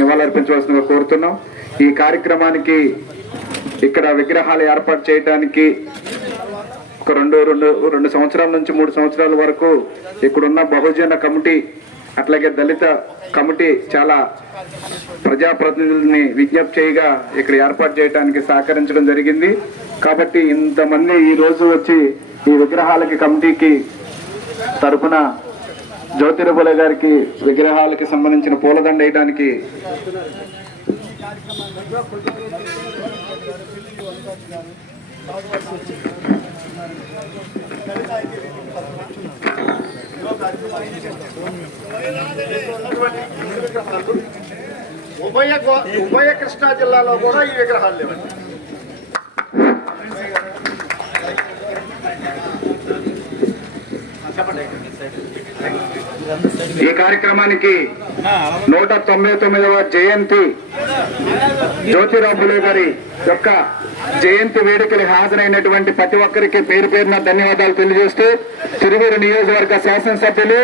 నివాళులర్పించవలసిందిగా కోరుతున్నాం. ఈ కార్యక్రమానికి ఇక్కడ విగ్రహాలు ఏర్పాటు చేయడానికి ఒక రెండు సంవత్సరాల నుంచి 3 సంవత్సరాల వరకు ఇక్కడున్న బహుజన కమిటీ అట్లాగే దళిత కమిటీ చాలా ప్రజాప్రతినిధుల్ని విజ్ఞప్తి చేయగా ఇక్కడ ఏర్పాటు చేయడానికి సహకరించడం జరిగింది. కాబట్టి ఇంతమంది ఈ రోజు వచ్చి ఈ విగ్రహాలకి కమిటీకి తరఫున జ్యోతిరావు గారికి విగ్రహాలకి సంబంధించిన పూలదండ వేయడానికి ఉభయ కృష్ణా జిల్లాలో కూడా ఈ విగ్రహాలు లేవండి. ఈ కార్యక్రమానికి 199వ జయంతి జ్యోతిరావు ఫులే గారి యొక్క జయంతి వేడుకలు హాజరైనటువంటి ప్రతి ఒక్కరికి పేరు పేరున ధన్యవాదాలు తెలియజేస్తూ తిరువూరు నియోజకవర్గ శాసనసభ్యులు